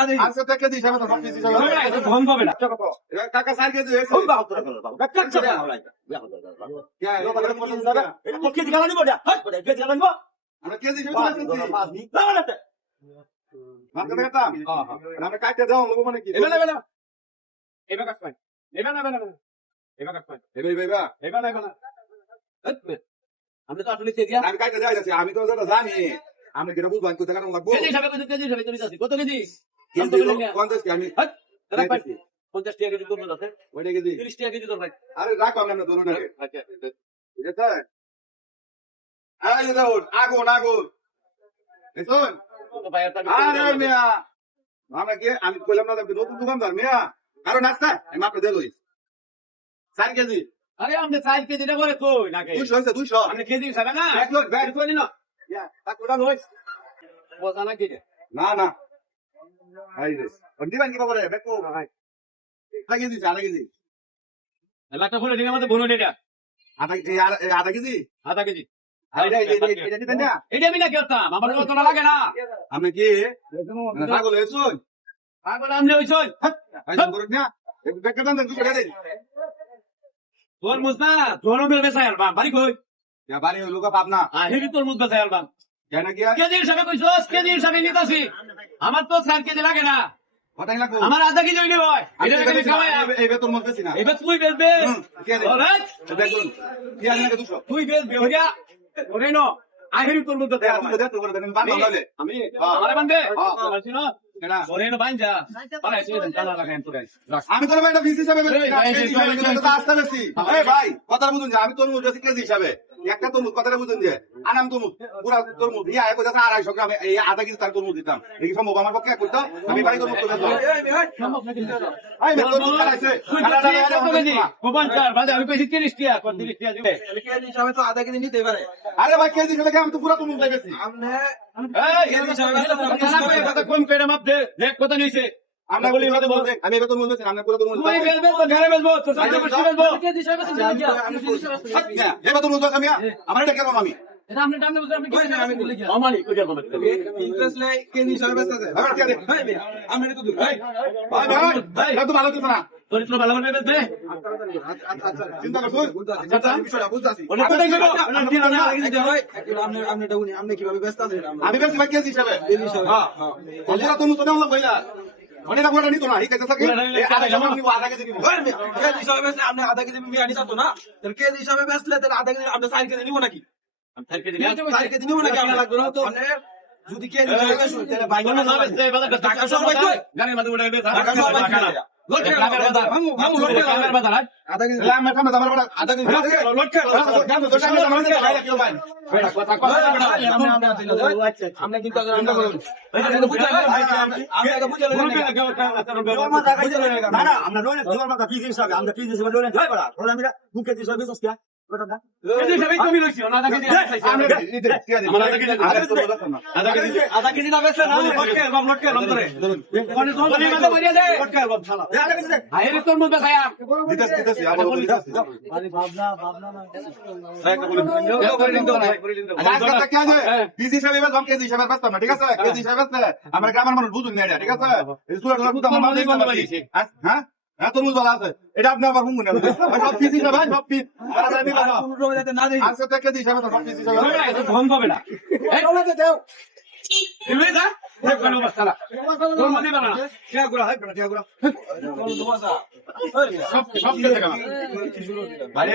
আজকে থেকে দিস আমি তো সব কিছু ফোন পাবে না কাকা স্যার কে দিয়েছে কেজি গালা নিব কেজি গালা নিব আমরা কে দিছি মাথা দেখাতাম আমরা কাটতে দাও লোক মানে কি এবে না এবে কাট পাই এবে না এবে কাট পাই এবে বেবা এবে না আমরা তো আসলে কেজি আমি কাটতে যাইতাছি আমি তো যেটা জানি আমরা কি বুঝবান কত টাকা লাগবে কেজি হিসাবে তুমি যাচ্ছি কত কেজি পঞ্চাশ কি আমি 50 টাকা কেজি করবো যাচ্ছে ওইটা কেজি 30 টাকা কেজি তোর ভাই আরে রাখো আমরা দোনোটাকে আচ্ছা ঠিক আছে আয় দাউদ আগুন এসন তো ভাই একটা আরে মিয়া আমরা কি আমি কইলাম না নতুন দোকানদার মিয়া আরো নাস্তা আমি মাত্র দেলই 4 কেজি আরে আমরা 4 কেজি করে কই নাকি 200 হইছে 200 আমরা কেজি হিসাবে না এক লোক ব্যাগ কই নিন ইয়া তাকুড়া লই বোঝা না কেজি না আই রে দিবান কি বাবারে বেকো ভাই আগে দিছি আগে দিছি লাখটা ফুলে দিন আমাদের বনো এটা আধা কেজি আধা কেজি এটা দিবেন না এটা আমি না করতাম আমার কত লাগে না আমি কি ছাগল হইছুন পাগল আমলে হইছই আইসন করুন না বেকো দেন 200 টাকা দেন তোর মুজনা তোর বেল বেসাই আলবাম বাড়ি কই ইয়া বাড়ি লোক পাবনা হেবি তোর মুজ বেসাই আলবাম কেন কি কেজি হিসাবে কইছস কেজি হিসাবে নিতাছি আমার তো 4 কেজি লাগে না কটাই লাগবো আমার আধা কেজি হইনি ভাই এটা আমি খাওয়াই এই বেতন মত বেশি না এবার তুই বেলবে কে দে অলরাইট বেতন কি আনি না 200 তুই বেলবে হইয়া ওরে নো আহেরি তোর মুজ বেসাই আলবাম দে তো করে দেন বান্ধ হলে আমি আমারে বান্ধে বলছি না কেডা ওরে নো বাঞ্জা পালাই তুই দেন কালা লাগাই তোর আমি তোর ভাই একটা বিসি হিসাবে আসতে বেশি এই ভাই কথা বুঝুন যে আমি তোর মুখ বেশি কেজি হিসাবে একটা তরমুজ কথাটা বুঝুন যে আনাম তরমুজ পুরা তরমুজ ইয়া এক কথা 250 গ্রাম এই আধা কেজি তার তরমুজ দিতাম এই সম্ভব আমার পক্ষে করতাম আমি বাড়ি তরমুজ তো এই তরমুজ খাইছে আমি কইছি 30 টাকা কোন 30 টাকা দিবে কেজি হিসাবে তো আধা কেজি নিতে পারে আরে ভাই কেজি হিসাবে আমি তো পুরা তরমুজ খাই বেশি আপনি কোন কইরা মাপ দে দেখ কত নিছে আমরা বলি এবারে বলতে আমি এবারে তরমুজ বেশি আমরা পুরা তরমুজ তুই বেলবে তো ঘরে বেলবো তো সাথে বসে বেলবো কেজি হিসাবে এবার তরমুজ বেশি আমি আমার এটা কেমন আমি এটা আপনি দাম বুঝে আপনি কই না আমি বলি আমানি কই যাবো ইন্টারেস্ট লাই কেজি হিসাবে বেচতে আবার কি দেখ ভাই আমি তো দূর ভাই ভাই তো ভালো তো না তোর তো ভালো করে বেলবে আচ্ছা চিন্তা করছ আচ্ছা আমি বিষয়টা বুঝতাছি ওটা তো দেখো আপনি ডাউনি আপনি কিভাবে ব্যস্ত আছেন আমি বেশি ভাই কেজি হিসাবে কেজি হিসাবে হ্যাঁ পুরা তরমুজ তো না কইলা অনেকটা পুরা নিতো না ঠিক আছে থাকে আধা কেজি নিবো কেজি হিসাবে বেচলে আপনি আধা কেজি বিরিয়ানি চাতো না তাহলে কেজি হিসাবে বেচলে তাহলে আধা কেজি আপনি 4 কেজি নিব নাকি 4 কেজি নিব নাকি আপনি লাগবে না তো যদি কেজি হিসাবে বেচুন তাহলে বাইরে না যাবে টাকা সব কই গানের মধ্যে উড়াইবে টাকা সব কই ভাঙু বাজার আধা কেজি আমার কাছে আমার বড় আধা কেজি আমরা কিন্তু না না আমরা রইলে জোর মাথা পিস হিসাবে আমরা পিস হিসাবে রইলে যাই বড়া ওরা আমরা বুকে দিছ হবে সস্তা ওটা না কেজি হিসাবে কমি লইছি না আধা কেজি আধা কেজি না বেচলে না লটকে বাম লটকে বাম করে কোন কোন মানে বরিয়া দে লটকে বাম শালা আইরে তোর মুখ বেসায়া দিতেছি আবার দিতেছি আরে ভাবনা না আজকে কে আছে পিস হিসাবে বেশ কেজি হিসাবে বাস্তা না ঠিক আছে কেজি হিসাবে আমরা গ্রামের মানুষ বুঝুন না এটা ঠিক আছে এই সুরা ডলার বুঝাম আমরা হ্যাঁ হ্যাঁ তরমুজ ভালো আছে এটা আপনি আবার হুঙ্গুন সব পিস হিসাবে সব পিস আজকে থেকে কেজি হিসাবে সব পিস হিসাবে ফোন পাবে না এই ওনাকে দাও দিবে যা দেখ কোন অবস্থা তোর মধ্যে বানা সব সব কেটে গেল ভাই